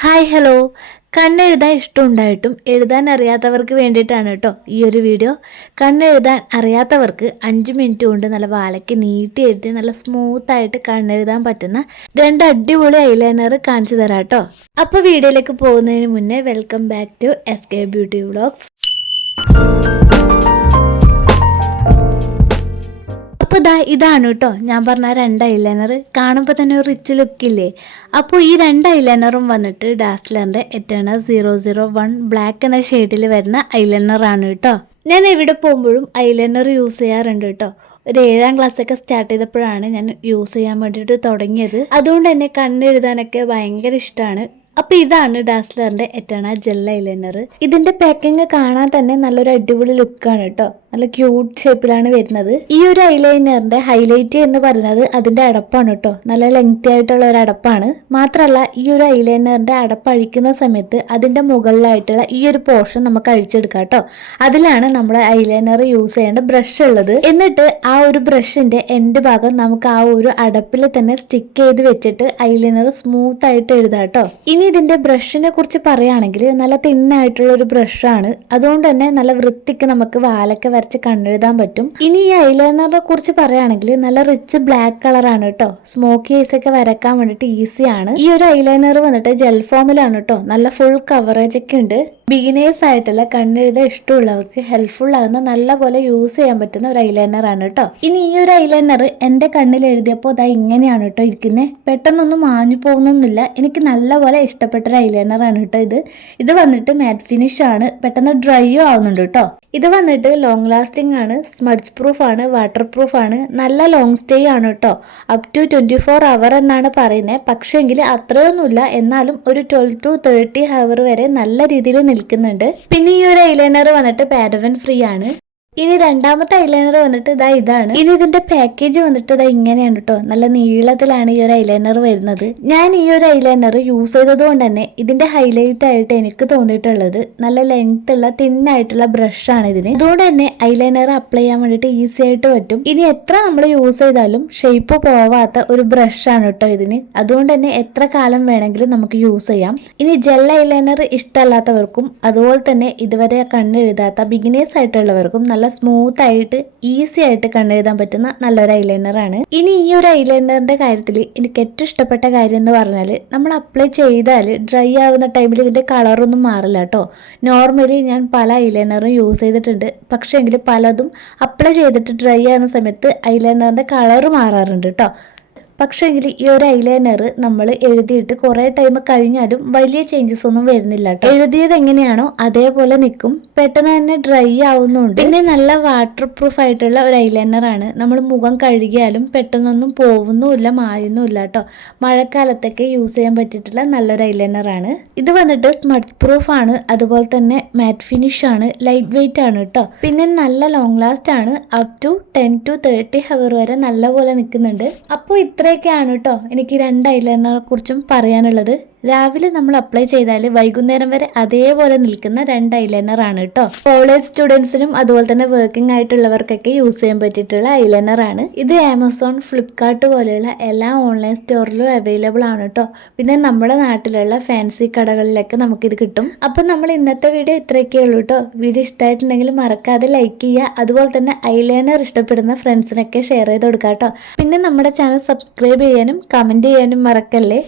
Hi hello. കണ്ണെഴുതാൻ ഇഷ്ടമുണ്ടായിട്ടും എഴുതാൻ അറിയാത്തവർക്ക് വേണ്ടിയിട്ടാണ് കേട്ടോ ഈ ഒരു വീഡിയോ. കണ്ണെഴുതാൻ അറിയാത്തവർക്ക് അഞ്ച് മിനിറ്റ് കൊണ്ട് നല്ല വാലയ്ക്ക് നീട്ടി എഴുതി നല്ല സ്മൂത്തായിട്ട് കണ്ണെഴുതാൻ പറ്റുന്ന രണ്ട് അടിപൊളി ഐലൈനർ കാണിച്ചു തരാം കേട്ടോ അപ്പോൾ വീഡിയോയിലേക്ക് പോകുന്നതിന് മുന്നേ welcome back to S K beauty vlogs അപ്പോൾ ഇതാ ഇതാണ് കേട്ടോ ഞാൻ പറഞ്ഞ രണ്ട് ഐലൈനർ കാണുമ്പോൾ തന്നെ ഒരു റിച്ച് ലുക്കില്ലേ അപ്പോൾ ഈ രണ്ട് ഐലൈനറും വന്നിട്ട് ഡാസ്ലറിന്റെ Eterna zero zero one black എന്ന ഷെയ്ഡിൽ വരുന്ന ഐലൈനറാണ് കേട്ടോ ഞാൻ എവിടെ പോകുമ്പോഴും ഐലൈനർ യൂസ് ചെയ്യാറുണ്ട് കേട്ടോ ഒരു ഏഴാം ക്ലാസ്സൊക്കെ സ്റ്റാർട്ട് ചെയ്തപ്പോഴാണ് ഞാൻ യൂസ് ചെയ്യാൻ വേണ്ടിയിട്ട് തുടങ്ങിയത്. അതുകൊണ്ട് തന്നെ കണ്ണെഴുതാനൊക്കെ ഭയങ്കര ഇഷ്ടമാണ് അപ്പൊ ഇതാണ് ഡാസ്ലറിന്റെ എറ്റണ ജെൽ ഐലൈനർ ഇതിന്റെ പാക്കിങ് കാണാൻ തന്നെ നല്ലൊരു അടിപൊളി ലുക്കാണ് കേട്ടോ നല്ല ക്യൂട്ട് ഷേപ്പിലാണ് വരുന്നത്. ഈ ഒരു ഐലൈനറിന്റെ ഹൈലൈറ്റ് എന്ന് പറയുന്നത് അതിന്റെ അടപ്പാണ് കേട്ടോ നല്ല ലെങ്തി ആയിട്ടുള്ള ഒരു അടപ്പാണ്. മാത്രമല്ല ഈ ഒരു ഐലൈനറിന്റെ അടപ്പ് അഴിക്കുന്ന സമയത്ത് അതിന്റെ മുകളിലായിട്ടുള്ള ഈ ഒരു പോർഷൻ നമുക്ക് അഴിച്ചെടുക്കാം കേട്ടോ അതിലാണ് നമ്മൾ ഐലൈനർ യൂസ് ചെയ്യേണ്ട ബ്രഷ് ഉള്ളത്. എന്നിട്ട് ആ ഒരു ബ്രഷിന്റെ എൻഡ് ഭാഗം നമുക്ക് ആ ഒരു അടപ്പിൽ തന്നെ സ്റ്റിക്ക് ചെയ്ത് വെച്ചിട്ട് ഐലൈനർ സ്മൂത്ത് ആയിട്ട് എഴുതാം കേട്ടോ ഇനി ഇതിന്റെ ബ്രഷിനെ കുറിച്ച് പറയുകയാണെങ്കിൽ നല്ല തിന്നായിട്ടുള്ള ഒരു ബ്രഷാണ് അതുകൊണ്ട് തന്നെ നല്ല വൃത്തിക്ക് നമുക്ക് വാലൊക്കെ വരച്ച് കണ്ണെഴുതാൻ പറ്റും. ഇനി ഈ ഐലൈനറിനെ കുറിച്ച് പറയുകയാണെങ്കിൽ നല്ല റിച്ച് ബ്ലാക്ക് കളറാണ് കേട്ടോ. സ്മോക്കി ഐസ് ഒക്കെ വരക്കാൻ വേണ്ടിയിട്ട് ഈസിയാണ് ഈ ഒരു ഐലൈനർ വന്നിട്ട് ജെൽ ഫോമിലാണ് കേട്ടോ. നല്ല ഫുൾ കവറേജ് ഒക്കെ ഉണ്ട്. ബിഗിനേഴ്സ് ആയിട്ടുള്ള കണ്ണെഴുതാൻ ഇഷ്ടമുള്ളവർക്ക് ഹെൽപ്ഫുൾ ആകുന്ന നല്ല പോലെ യൂസ് ചെയ്യാൻ പറ്റുന്ന ഒരു ഐലൈനർ ആണ് കേട്ടോ. ഇനി ഈ ഒരു ഐലൈനർ എന്റെ കണ്ണിൽ എഴുതിയപ്പോൾ അതാ ഇങ്ങനെയാണ് കേട്ടോ ഇരിക്കുന്നത് പെട്ടെന്നൊന്നും മാഞ്ഞു പോകുന്നൊന്നുമില്ല എനിക്ക് നല്ല പോലെ ഇഷ്ടപ്പെട്ട ഒരു ഐലൈനർ ആണ് കേട്ടോ ഇത്. ഇത് വന്നിട്ട് മാറ്റ് ഫിനിഷ് ആണ്. പെട്ടെന്ന് ഡ്രൈയും ആവുന്നുണ്ട് കേട്ടോ. ഇത് വന്നിട്ട് ലോങ് ലാസ്റ്റിംഗ് ആണ്. സ്മഡ്ജ് പ്രൂഫ് ആണ് വാട്ടർ പ്രൂഫ് ആണ്. നല്ല ലോങ് സ്റ്റേ ആണ് കേട്ടോ. Up to twenty four hour എന്നാണ് പറയുന്നത് പക്ഷേങ്കിൽ അത്രയൊന്നുമില്ല. എന്നാലും ഒരു ട്വൽവ് ടു തേർട്ടി ഹവർ വരെ നല്ല രീതിയിൽ നിൽക്കുന്നുണ്ട്. പിന്നെ ഈ ഒരു ഐലൈനർ വന്നിട്ട് പാരവൻ ഫ്രീ ആണ്. ഇനി രണ്ടാമത്തെ ഐലൈനർ വന്നിട്ട് ഇതാ ഇതാണ്. ഇനി ഇതിന്റെ പാക്കേജ് വന്നിട്ട് ഇതാ ഇങ്ങനെയാണ് കേട്ടോ നല്ല നീളത്തിലാണ് ഈ ഒരു ഐലൈനർ വരുന്നത്. ഞാൻ ഈ ഒരു ഐലൈനർ യൂസ് ചെയ്തത് കൊണ്ട് തന്നെ ഇതിന്റെ ഹൈലൈറ്റ് ആയിട്ട് എനിക്ക് തോന്നിയിട്ടുള്ളത് നല്ല ലെങ്ത് ഉള്ള തിന്നായിട്ടുള്ള ബ്രഷ് ആണ് ഇതിന്. അതുകൊണ്ട് തന്നെ ഐലൈനർ അപ്ലൈ ചെയ്യാൻ വേണ്ടിയിട്ട് ഈസി ആയിട്ട് പറ്റും. ഇനി എത്ര നമ്മൾ യൂസ് ചെയ്താലും ഷേപ്പ് പോവാത്ത ഒരു ബ്രഷ് ആണ് കേട്ടോ ഇതിന്. അതുകൊണ്ട് തന്നെ എത്ര കാലം വേണമെങ്കിലും നമുക്ക് യൂസ് ചെയ്യാം. ഇനി ജെൽ ഐലൈനർ ഇഷ്ടമല്ലാത്തവർക്കും അതുപോലെ തന്നെ ഇതുവരെ കണ്ണെഴുതാത്ത ബിഗിനേഴ്സ് ആയിട്ടുള്ളവർക്കും നല്ല സ്മൂത്ത് ആയിട്ട് ഈസി ആയിട്ട് കണ്ടെഴുതാൻ പറ്റുന്ന നല്ലൊരു ഐലൈനറാണ് ഇനി ഈ ഒരു ഐലൈനറിന്റെ കാര്യത്തിൽ എനിക്ക് ഏറ്റവും ഇഷ്ടപ്പെട്ട കാര്യം എന്ന് പറഞ്ഞാൽ നമ്മൾ അപ്ലൈ ചെയ്താൽ ഡ്രൈ ആവുന്ന ടൈമിൽ ഇതിന്റെ കളറൊന്നും മാറില്ല കേട്ടോ. നോർമലി ഞാൻ പല ഐലൈനറും യൂസ് ചെയ്തിട്ടുണ്ട്. പക്ഷേ എങ്കിൽ പലതും അപ്ലൈ ചെയ്തിട്ട് ഡ്രൈ ആവുന്ന സമയത്ത് ഐലൈനറിന്റെ കളർ മാറാറുണ്ട് കേട്ടോ. പക്ഷേങ്കിൽ ഈ ഒരു ഐലൈനർ നമ്മൾ എഴുതിയിട്ട് കുറേ ടൈം കഴിഞ്ഞാലും വലിയ ചേഞ്ചസ് ഒന്നും വരുന്നില്ല എഴുതിയത് എങ്ങനെയാണോ അതേപോലെ നിൽക്കും. പെട്ടെന്ന് തന്നെ ഡ്രൈ ആവുന്നുണ്ട് പിന്നെ നല്ല വാട്ടർ പ്രൂഫ് ആയിട്ടുള്ള ഒരു ഐലൈനർ ആണ്. നമ്മൾ മുഖം കഴുകിയാലും പെട്ടെന്നൊന്നും പോകുന്നുമില്ല മായുന്നുമില്ല കേട്ടോ മഴക്കാലത്തൊക്കെ യൂസ് ചെയ്യാൻ പറ്റിയിട്ടുള്ള നല്ലൊരു ഐലൈനർ ആണ്. ഇത് വന്നിട്ട് സ്മർട്ട് പ്രൂഫ് ആണ്. അതുപോലെ തന്നെ മാറ്റ് ഫിനിഷ് ആണ്. ലൈറ്റ് വെയിറ്റ് ആണ് കേട്ടോ പിന്നെ നല്ല ലോങ് ലാസ്റ്റ് ആണ്. Up to ten to thirty hour വരെ നല്ലപോലെ നിൽക്കുന്നുണ്ട്. അപ്പോൾ ഇത്രയൊക്കെയാണ് കേട്ടോ എനിക്ക് രണ്ട് ഐലൈനറിനെ കുറിച്ചും പറയാനുള്ളത്. രാവിലെ നമ്മൾ അപ്ലൈ ചെയ്താൽ വൈകുന്നേരം വരെ അതേപോലെ നിൽക്കുന്ന രണ്ട് ഐലൈനർ ആണ് കേട്ടോ കോളേജ് സ്റ്റുഡൻസിനും അതുപോലെ തന്നെ വർക്കിംഗ് ആയിട്ടുള്ളവർക്കൊക്കെ യൂസ് ചെയ്യാൻ പറ്റിയിട്ടുള്ള ഐലൈനർ ആണ്. ഇത് ആമസോൺ ഫ്ലിപ്കാർട്ട് പോലെയുള്ള എല്ലാ ഓൺലൈൻ സ്റ്റോറിലും അവൈലബിൾ ആണ് കേട്ടോ പിന്നെ നമ്മുടെ നാട്ടിലുള്ള ഫാൻസി കടകളിലൊക്കെ നമുക്കിത് കിട്ടും. അപ്പം നമ്മൾ ഇന്നത്തെ വീഡിയോ ഇത്രയൊക്കെ ഉള്ളൂ കേട്ടോ വീഡിയോ ഇഷ്ടമായിട്ടുണ്ടെങ്കിൽ മറക്കാതെ ലൈക്ക് ചെയ്യുക. അതുപോലെ തന്നെ ഐലൈനർ ഇഷ്ടപ്പെടുന്ന ഫ്രണ്ട്സിനൊക്കെ ഷെയർ ചെയ്ത് കൊടുക്കാം കേട്ടോ പിന്നെ നമ്മുടെ ചാനൽ സബ്സ്ക്രൈബ് ചെയ്യാനും കമന്റ് ചെയ്യാനും മറക്കല്ലേ?